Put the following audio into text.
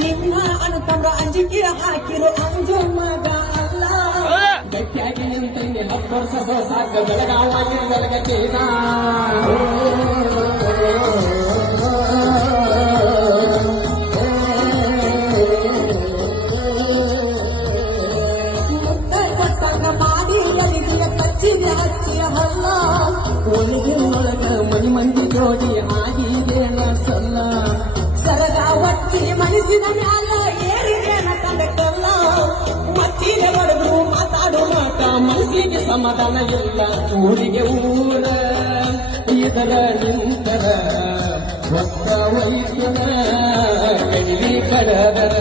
ನಿಮ್ಮ ಅನುತಂಬ್ರ ಅಂಜಿಕೆ ಹಾಕಿರು ಅಂಜು ಮಗ ಅಲ್ಲ ಗಟ್ಟಿಯಾಗಿ ನಿಂತಂಗೆ 10 ವರ್ಷ ಸಾಕ ಬೆಳಗಾವಾಗಿ ಬೆಳಗತ್ತೇನ ಒಳಗಿನೊಳಗ ಮನಿ ಮಂದಿ ಜೋಡಿ ಆಗಿದೇನ ಸಲ್ಲ ಸರಗ ಒತ್ತಿ ಮನಸ್ಸಿನ ಮ್ಯಾಲ ಏರಿದೇನ ತಂದಕ್ಕಲ್ಲ ಮಚ್ಚಿಗೆ ಬಡದ್ರು ಮಾತಾಡೋ ಮಾತ ಮನಸ್ಸಿಗೆ ಸಮಾಧಾನ ಇಲ್ಲ ಊರಿಗೆ ಊರ ಇದರ ನಿಂತರ ಒತ್ತ ವೈದ್ಯನ ಕಡಿಲಿ ಕಡದರ